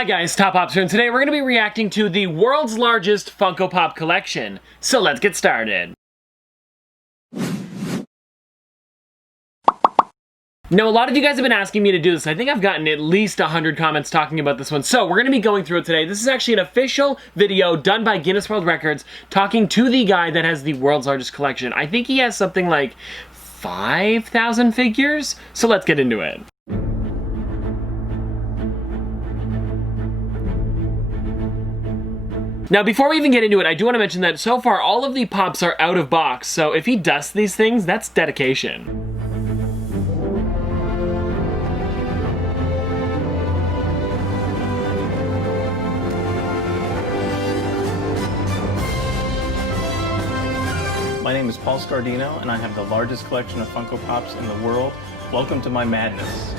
Hi guys, Top Pops here, and today we're going to be reacting to the world's largest Funko Pop collection. So let's get started. Now, a lot of you guys have been asking me to do this. I think I've gotten at least 100 comments talking about this one. So we're going to be going through it today. This is actually an official video done by Guinness World Records talking to the guy that has the world's largest collection. I think he has something like 5,000 figures. So let's get into it. Now, before we even get into it, I do want to mention that so far all of the Pops are out of box. So if he dusts these things, that's dedication. My name is Paul Scardino, and I have the largest collection of Funko Pops in the world. Welcome to my madness.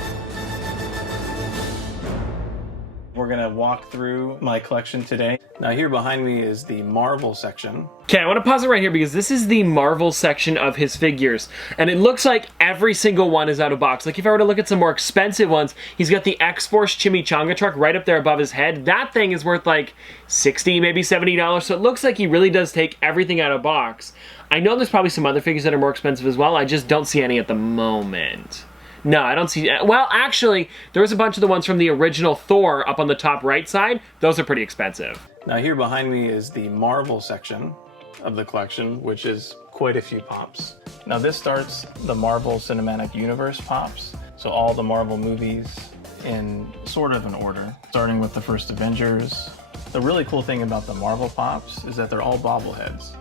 We're gonna walk through my collection today. Now here behind me is the Marvel section. Okay, I want to pause it right here because this is the Marvel section of his figures. And it looks like every single one is out of box. Like if I were to look at some more expensive ones, he's got the X-Force Chimichanga truck right up there above his head. That thing is worth like $60, maybe $70. So it looks like he really does take everything out of box. I know there's probably some other figures that are more expensive as well. I just don't see any at the moment. No, I don't see... Well, actually, there was a bunch of the ones from the original Thor up on the top right side. Those are pretty expensive. Now here behind me is the Marvel section of the collection, which is quite a few Pops. Now this starts the Marvel Cinematic Universe Pops. So all the Marvel movies in sort of an order, starting with the first Avengers. The really cool thing about the Marvel Pops is that they're all bobbleheads.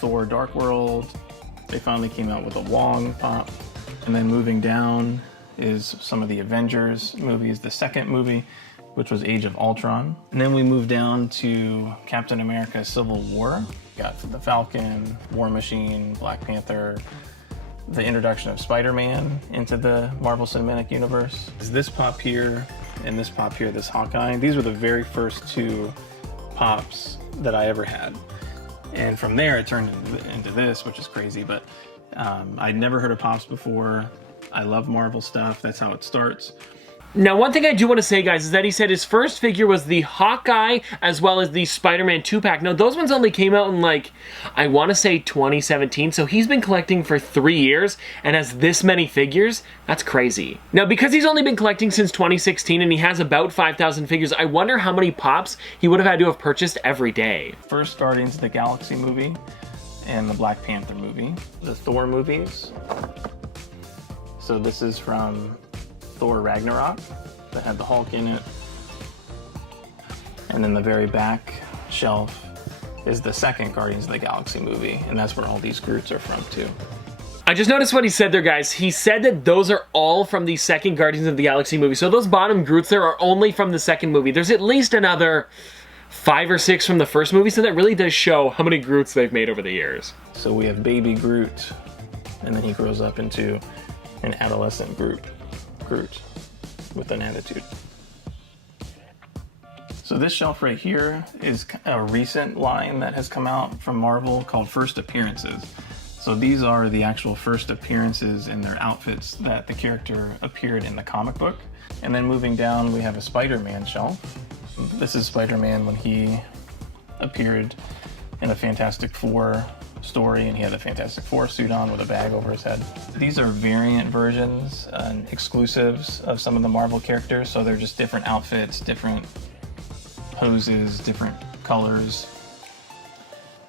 Thor Dark World, they finally came out with a Wong Pop. And then moving down is some of the Avengers movies, the second movie, which was Age of Ultron. And then we move down to Captain America Civil War. Got the Falcon, War Machine, Black Panther, the introduction of Spider-Man into the Marvel Cinematic Universe. This Pop here and this Pop here, this Hawkeye, these were the very first two Pops that I ever had. And from there it turned into this, which is crazy, but I'd never heard of Pops before. I love Marvel stuff. That's how it starts. Now, one thing I do want to say, guys, is that he said his first figure was the Hawkeye as well as the Spider-Man 2-pack. Now, those ones only came out in, like, I want to say 2017, so he's been collecting for 3 years and has this many figures. That's crazy. Now, because he's only been collecting since 2016 and he has about 5,000 figures, I wonder how many Pops he would have had to have purchased every day. First Guardians of the Galaxy movie and the Black Panther movie, the Thor movies. So this is from Thor Ragnarok that had the Hulk in it. And then the very back shelf is the second Guardians of the Galaxy movie, and that's where all these Groots are from too. I just noticed what he said there, guys. He said that those are all from the second Guardians of the Galaxy movie. So those bottom Groots there are only from the second movie. There's at least another 5 or 6 from the first movie, so that really does show how many Groots they've made over the years. So we have baby Groot, and then he grows up into an adolescent Groot with an attitude. So this shelf right here is a recent line that has come out from Marvel called First Appearances. So these are the actual first appearances in their outfits that the character appeared in the comic book. And then moving down, we have a Spider-Man shelf. This is Spider-Man when he appeared in a Fantastic Four story, and he had a Fantastic Four suit on with a bag over his head. These are variant versions and exclusives of some of the Marvel characters, so they're just different outfits, different poses, different colors.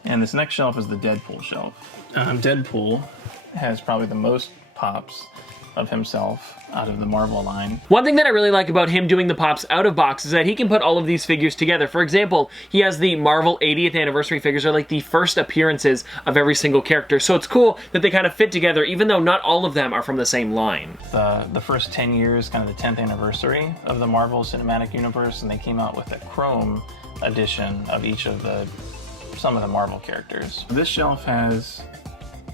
And this next shelf is the Deadpool shelf. Deadpool has probably the most Pops of himself out of the Marvel line. One thing that I really like about him doing the Pops out of box is that he can put all of these figures together. For example, he has the Marvel 80th anniversary figures, are like the first appearances of every single character. So it's cool that they kind of fit together, even though not all of them are from the same line. The first 10 years, kind of the 10th anniversary of the Marvel Cinematic Universe, and they came out with a chrome edition of each of some of the Marvel characters. This shelf has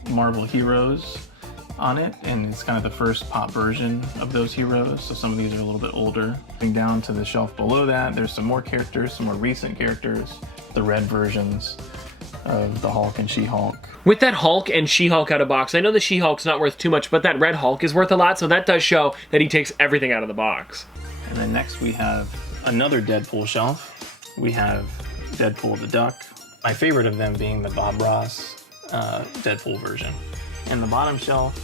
Marvel heroes on it, and it's kind of the first Pop version of those heroes, so some of these are a little bit older. Going down to the shelf below that, there's some more characters, some more recent characters, the red versions of the Hulk and She-Hulk. With that Hulk and She-Hulk out of box, I know the She-Hulk's not worth too much, but that red Hulk is worth a lot, so that does show that he takes everything out of the box. And then next we have another Deadpool shelf. We have Deadpool the Duck. My favorite of them being the Bob Ross Deadpool version. And the bottom shelf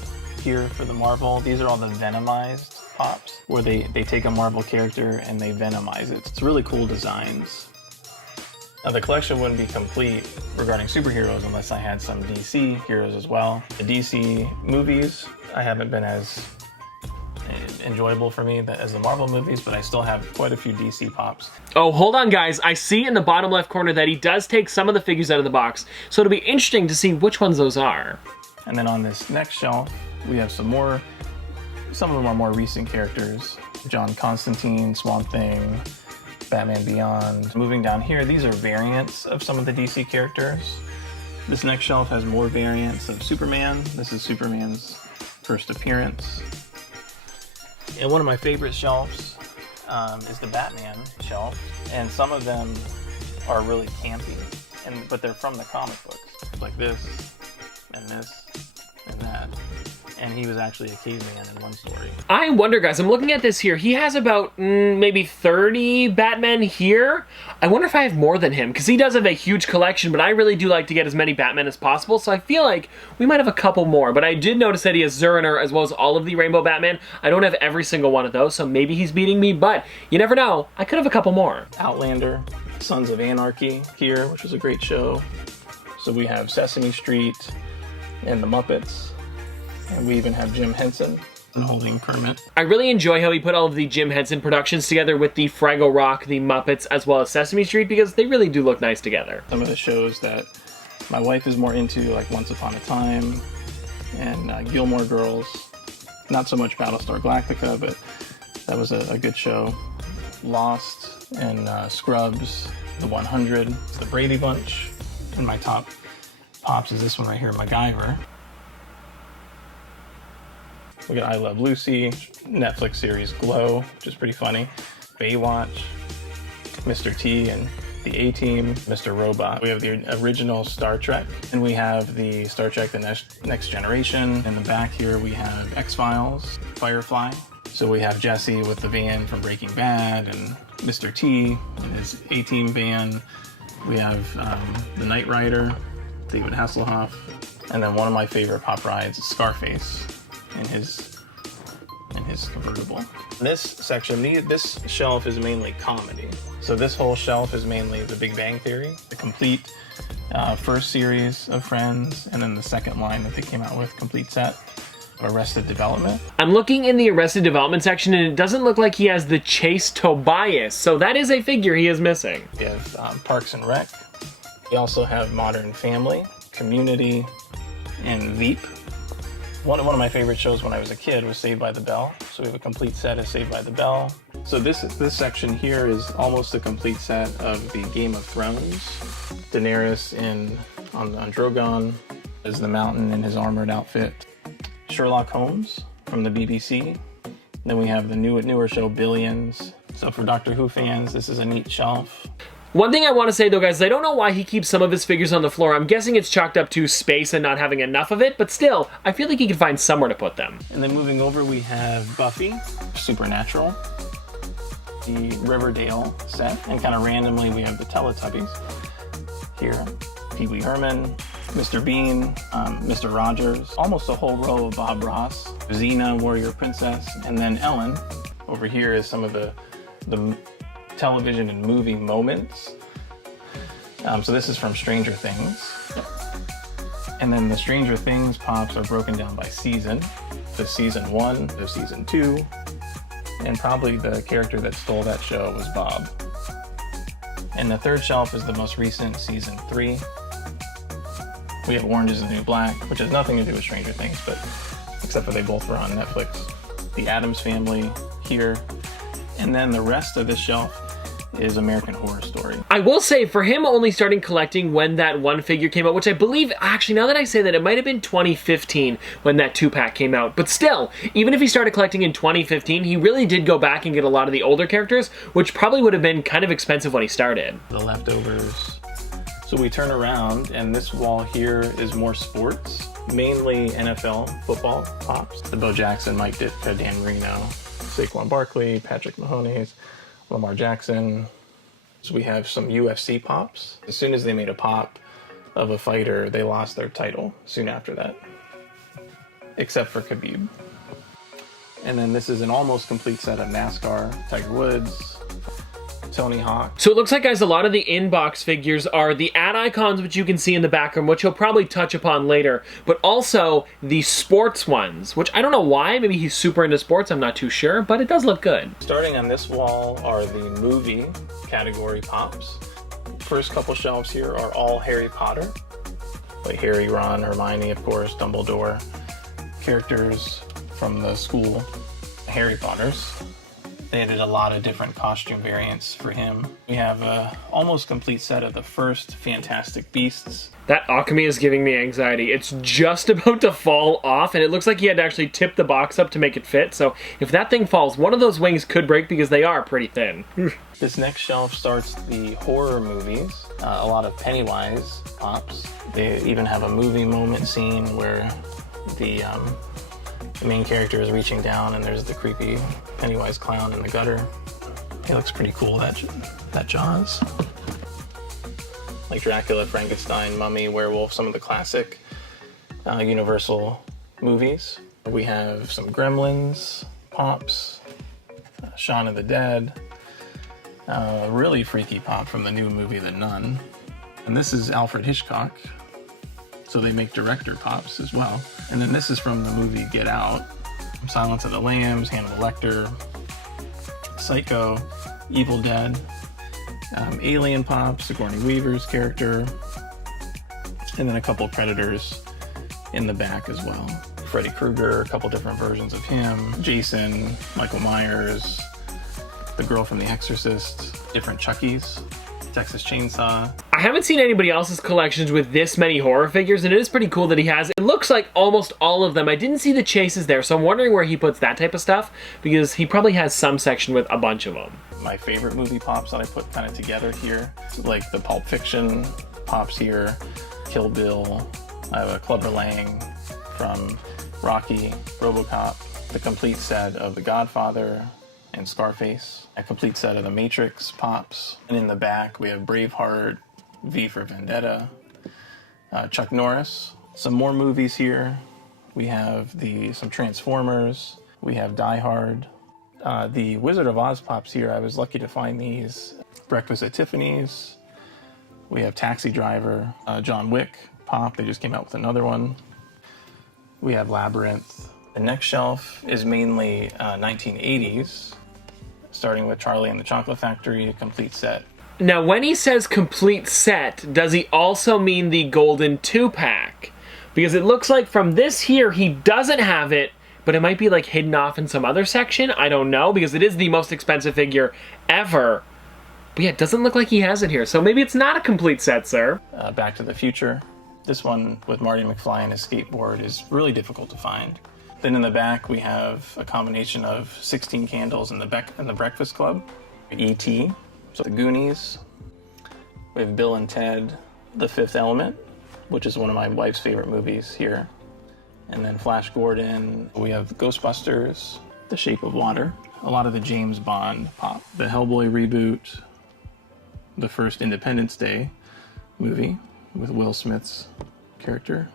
here for the Marvel, these are all the Venomized Pops, where they take a Marvel character and they Venomize it. It's really cool designs. Now the collection wouldn't be complete regarding superheroes unless I had some DC heroes as well. The DC movies, I haven't been as enjoyable for me as the Marvel movies, but I still have quite a few DC Pops. Oh, hold on guys, I see in the bottom left corner that he does take some of the figures out of the box, so it'll be interesting to see which ones those are. And then on this next shelf, we have some of them are more recent characters. John Constantine, Swamp Thing, Batman Beyond. Moving down here, these are variants of some of the DC characters. This next shelf has more variants of Superman. This is Superman's first appearance. And one of my favorite shelves is the Batman shelf. And some of them are really campy, but they're from the comic books. Like this, and that. And he was actually a caveman in one story. I wonder, guys, I'm looking at this here. He has about maybe 30 Batmen here. I wonder if I have more than him, because he does have a huge collection, but I really do like to get as many Batmen as possible, so I feel like we might have a couple more. But I did notice that he has Zur-En-Er as well as all of the Rainbow Batman. I don't have every single one of those, so maybe he's beating me, but you never know. I could have a couple more. Outlander, Sons of Anarchy here, which was a great show. So we have Sesame Street and the Muppets. And we even have Jim Henson holding Kermit. I really enjoy how he put all of the Jim Henson productions together with the Fraggle Rock, the Muppets, as well as Sesame Street, because they really do look nice together. Some of the shows that my wife is more into, like Once Upon a Time and Gilmore Girls. Not so much Battlestar Galactica, but that was a good show. Lost and Scrubs, The 100, The Brady Bunch. And my top pops is this one right here, MacGyver. We got I Love Lucy, Netflix series Glow, which is pretty funny, Baywatch, Mr. T and the A-Team, Mr. Robot. We have the original Star Trek, and we have the Star Trek The Next Generation. In the back here we have X-Files, Firefly. So we have Jesse with the van from Breaking Bad, and Mr. T and his A-Team van. We have the Knight Rider, David Hasselhoff, and then one of my favorite pop rides is Scarface in his convertible. This section, this shelf is mainly comedy. So this whole shelf is mainly The Big Bang Theory, the complete first series of Friends, and then the second line that they came out with, complete set. Arrested Development. I'm looking in the Arrested Development section, and it doesn't look like he has the Chase Tobias, so that is a figure he is missing. We have Parks and Rec. We also have Modern Family, Community, and Veep. One of my favorite shows when I was a kid was Saved by the Bell. So we have a complete set of Saved by the Bell. So this section here is almost a complete set of the Game of Thrones. Daenerys on Drogon as the Mountain in his armored outfit. Sherlock Holmes from the BBC. Then we have the newer show Billions. So for Doctor Who fans, this is a neat shelf. One thing I want to say though, guys, I don't know why he keeps some of his figures on the floor. I'm guessing it's chalked up to space and not having enough of it, but still, I feel like he could find somewhere to put them. And then moving over, we have Buffy, Supernatural, the Riverdale set, and kind of randomly we have the Teletubbies here. Pee Wee Herman, Mr. Bean, Mr. Rogers, almost a whole row of Bob Ross, Xena, Warrior Princess, and then Ellen. Over here is some of the television and movie moments. So this is from Stranger Things. And then the Stranger Things pops are broken down by season. There's season 1, there's season 2, and probably the character that stole that show was Bob. And the third shelf is the most recent, season 3. We have Orange is the New Black, which has nothing to do with Stranger Things, but except for they both were on Netflix. The Addams Family here. And then the rest of this shelf is American Horror Story. I will say, for him only starting collecting when that one figure came out, which I believe, actually, now that I say that, it might have been 2015 when that 2-pack came out. But still, even if he started collecting in 2015, he really did go back and get a lot of the older characters, which probably would have been kind of expensive when he started. The leftovers. So we turn around, and this wall here is more sports, mainly NFL football pops. The Bo Jackson, Mike Ditka, Dan Marino, Saquon Barkley, Patrick Mahomes, Lamar Jackson. So we have some UFC pops. As soon as they made a pop of a fighter, they lost their title soon after that, except for Khabib. And then this is an almost complete set of NASCAR, Tiger Woods, Tony Hawk. So it looks like, guys, a lot of the inbox figures are the ad icons, which you can see in the background, which he'll probably touch upon later, but also the sports ones, which I don't know why. Maybe he's super into sports, I'm not too sure, but it does look good. Starting on this wall are the movie category pops. First couple shelves here are all Harry Potter, like Harry, Ron, Hermione, of course, Dumbledore, characters from the school Harry Potters. They added a lot of different costume variants for him. We have a almost complete set of the first Fantastic Beasts. That Alchemy is giving me anxiety. It's just about to fall off, and it looks like he had to actually tip the box up to make it fit. So if that thing falls, one of those wings could break because they are pretty thin. This next shelf starts the horror movies. A lot of Pennywise pops. They even have a movie moment scene where the main character is reaching down and there's the creepy Pennywise clown in the gutter. It looks pretty cool, that Jaws. Like Dracula, Frankenstein, Mummy, Werewolf, some of the classic Universal movies. We have some Gremlins pops, Shaun of the Dead, a really freaky pop from the new movie The Nun. And this is Alfred Hitchcock, so they make director pops as well. And then this is from the movie Get Out, Silence of the Lambs, Hannibal Lecter, Psycho, Evil Dead, Alien pops, Sigourney Weaver's character, and then a couple Predators in the back as well. Freddy Krueger, a couple different versions of him, Jason, Michael Myers, the girl from The Exorcist, different Chuckies, Texas Chainsaw. I haven't seen anybody else's collections with this many horror figures, and it is pretty cool that he has. It looks like almost all of them. I didn't see the chases there, so I'm wondering where he puts that type of stuff, because he probably has some section with a bunch of them. My favorite movie pops that I put kind of together here, like the Pulp Fiction pops here, Kill Bill, I have a Clubber Lang from Rocky, RoboCop, the complete set of The Godfather and Scarface, a complete set of The Matrix pops, and in the back we have Braveheart, V for Vendetta, Chuck Norris. Some more movies here. We have some Transformers, we have Die Hard. The Wizard of Oz pops here, I was lucky to find these. Breakfast at Tiffany's. We have Taxi Driver, John Wick pop, they just came out with another one. We have Labyrinth. The next shelf is mainly 1980s, starting with Charlie and the Chocolate Factory, a complete set. Now, when he says complete set, does he also mean the golden 2-pack? Because it looks like from this here, he doesn't have it, but it might be like hidden off in some other section. I don't know, because it is the most expensive figure ever. But yeah, it doesn't look like he has it here, so maybe it's not a complete set, sir. Back to the Future. This one with Marty McFly and his skateboard is really difficult to find. Then in the back, we have a combination of 16 Candles and the Breakfast Club, E.T., so the Goonies. We have Bill and Ted, The Fifth Element, which is one of my wife's favorite movies here. And then Flash Gordon. We have Ghostbusters, The Shape of Water, a lot of the James Bond pop, the Hellboy reboot, the first Independence Day movie with Will Smith's character.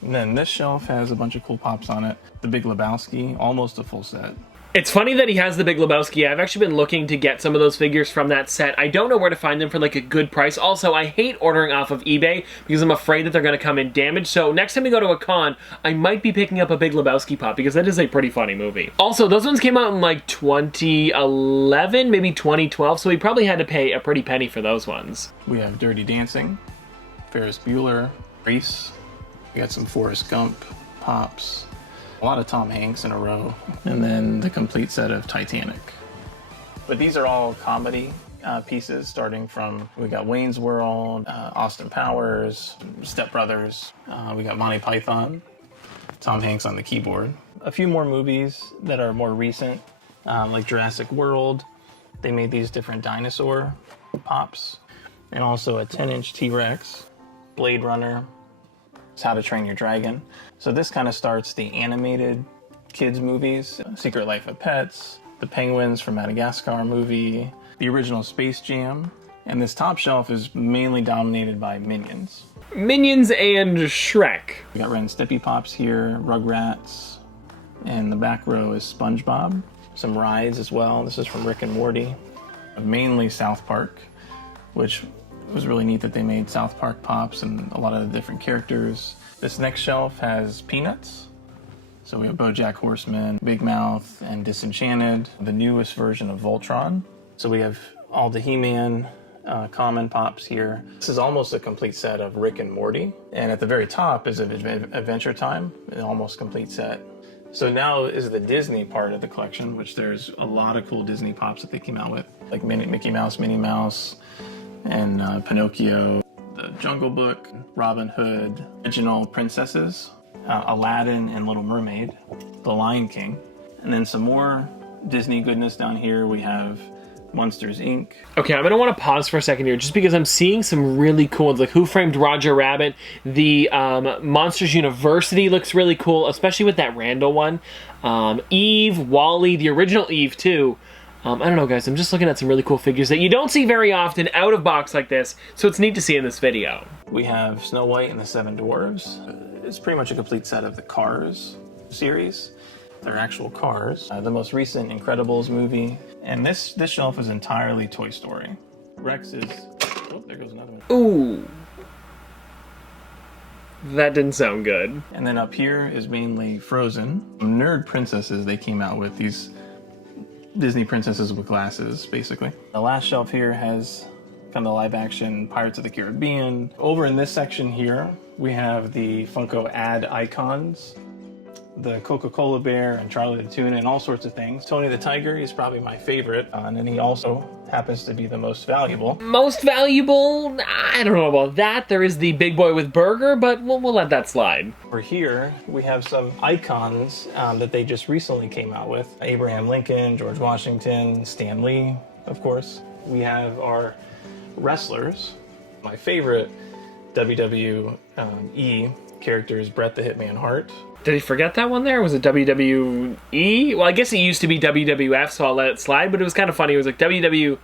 And then this shelf has a bunch of cool pops on it. The Big Lebowski, almost a full set. It's funny that he has the Big Lebowski. I've actually been looking to get some of those figures from that set. I don't know where to find them for like a good price. Also, I hate ordering off of eBay because I'm afraid that they're going to come in damaged. So next time we go to a con, I might be picking up a Big Lebowski pop because that is a pretty funny movie. Also, those ones came out in like 2011, maybe 2012. So we probably had to pay a pretty penny for those ones. We have Dirty Dancing, Ferris Bueller, Grease. We got some Forrest Gump pops. A lot of Tom Hanks in a row, and then the complete set of Titanic. But these are all comedy pieces, starting from, we got Wayne's World, Austin Powers, Step Brothers, we got Monty Python, Tom Hanks on the keyboard. A few more movies that are more recent, like Jurassic World. They made these different dinosaur pops, and also a 10-inch T-Rex, Blade Runner, How to Train Your Dragon. So this kind of starts the animated kids movies, Secret Life of Pets, the Penguins from Madagascar movie, the original Space Jam, and this top shelf is mainly dominated by Minions. Minions and Shrek. We got Ren and Stimpy Pops here, Rugrats, and the back row is SpongeBob. Some rides as well. This is from Rick and Morty. Mainly South Park, which was really neat that they made South Park Pops and a lot of the different characters. This next shelf has Peanuts. So we have BoJack Horseman, Big Mouth, and Disenchanted. The newest version of Voltron. So we have all the He-Man common pops here. This is almost a complete set of Rick and Morty. And at the very top is Adventure Time, an almost complete set. So now is the Disney part of the collection, which there's a lot of cool Disney pops that they came out with, like Mickey Mouse, Minnie Mouse, and Pinocchio, the Jungle Book, Robin Hood, original princesses, Aladdin and Little Mermaid, The Lion King, and then some more Disney goodness down here. We have Monsters, Inc. Okay, I'm going to want to pause for a second here just because I'm seeing some really cool ones, like Who Framed Roger Rabbit. The Monsters University looks really cool, especially with that Randall one. Eve, Wall-E, the original Eve too. I don't know, guys, I'm just looking at some really cool figures that you don't see very often out of box like this, so it's neat to see in this video. We have Snow White and the Seven Dwarfs. It's pretty much a complete set of the Cars series. They're actual cars. The most recent Incredibles movie. And this shelf is entirely Toy Story. Rex is... Oh, there goes another one. Ooh. That didn't sound good. And then up here is mainly Frozen. Nerd princesses they came out with, these Disney princesses with glasses, basically. The last shelf here has kind of live action Pirates of the Caribbean. Over in this section here, we have the Funko ad icons. The Coca-Cola bear and Charlie the Tuna and all sorts of things. Tony the Tiger is probably my favorite, and then he also happens to be the most valuable. Most valuable? I don't know about that. There is the big boy with burger, but we'll let that slide. Over here, we have some icons that they just recently came out with. Abraham Lincoln, George Washington, Stan Lee, of course. We have our wrestlers. My favorite WWE character is Bret the Hitman Hart. Did he forget that one there? Was it WWE? Well, I guess it used to be WWF, so I'll let it slide, but it was kind of funny. It was like WWE.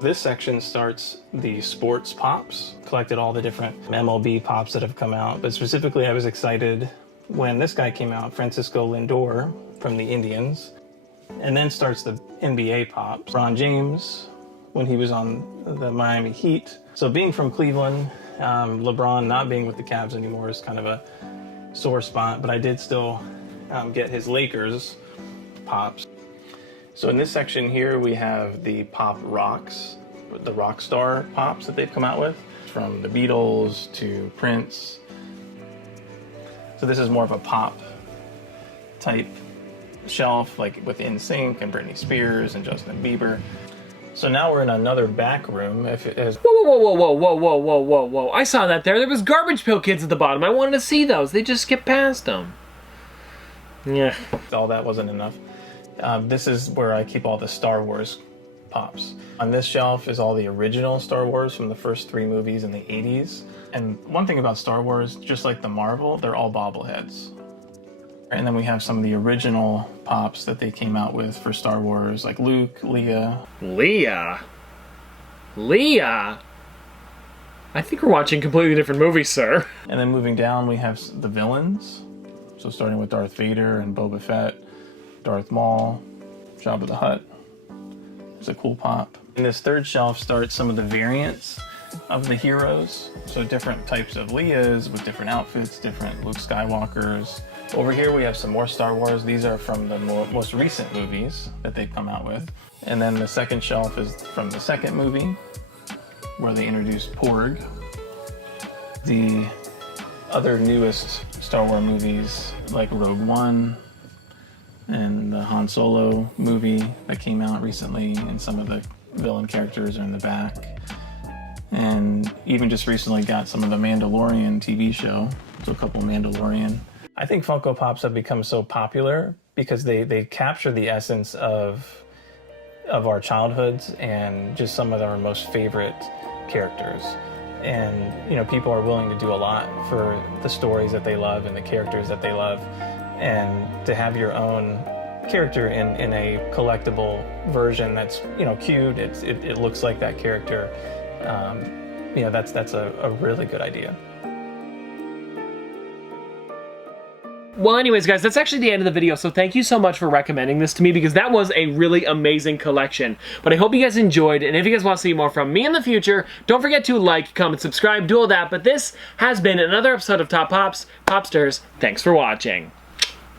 This section starts the sports pops. Collected all the different MLB pops that have come out, but specifically I was excited when this guy came out, Francisco Lindor from the Indians. And then starts the NBA pops. Ron James, when he was on the Miami Heat. So being from Cleveland, LeBron not being with the Cavs anymore is kind of a sore spot, but I did still get his Lakers pops. So in this section here, we have the Pop Rocks, the rock star pops that they've come out with, from the Beatles to Prince. So this is more of a pop type shelf, like with NSYNC and Britney Spears and Justin Bieber. So now we're in another back room. If it has... Whoa. I saw that there. There was Garbage Pail Kids at the bottom. I wanted to see those. They just skipped past them. Yeah. All that wasn't enough. This is where I keep all the Star Wars pops. On this shelf is all the original Star Wars from the first 3 movies in the 80s. And one thing about Star Wars, just like the Marvel, they're all bobbleheads. And then we have some of the original pops that they came out with for Star Wars, like Luke, Leia. Leia? I think we're watching completely different movies, sir. And then moving down, we have the villains. So starting with Darth Vader and Boba Fett, Darth Maul, Jabba the Hutt. It's a cool pop. And this third shelf starts some of the variants of the heroes. So different types of Leias with different outfits, different Luke Skywalkers. Over here we have some more Star Wars. These are from the most recent movies that they've come out with. And then the second shelf is from the second movie, where they introduced Porg. The other newest Star Wars movies, like Rogue One, and the Han Solo movie that came out recently, and some of the villain characters are in the back. And even just recently got some of the Mandalorian TV show, so a couple Mandalorian. I think Funko Pops have become so popular because they capture the essence of our childhoods and just some of our most favorite characters. and you know, people are willing to do a lot for the stories that they love and the characters that they love, and to have your own character in a collectible version that's, you know, cute, it looks like that character, you know, that's a really good idea. Well, anyways, guys, that's actually the end of the video, so thank you so much for recommending this to me, because that was a really amazing collection. But I hope you guys enjoyed, and if you guys want to see more from me in the future, don't forget to like, comment, subscribe, do all that. But this has been another episode of Top Pops. Popsters, thanks for watching.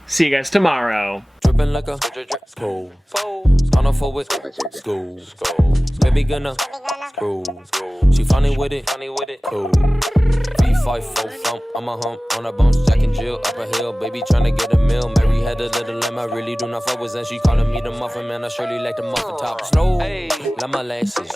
See you guys tomorrow. Drippin' like a school. On a forward school. Baby gonna screw. She funny with it. Cool. V5 full thump. I'm a hump on a bounce. Jack and Jill up a hill. Baby tryna get a meal. Mary had a little lamb. I really do not fuck with. And she calling me the muffin man. I surely like the muffin top. Slow. Like my lashes.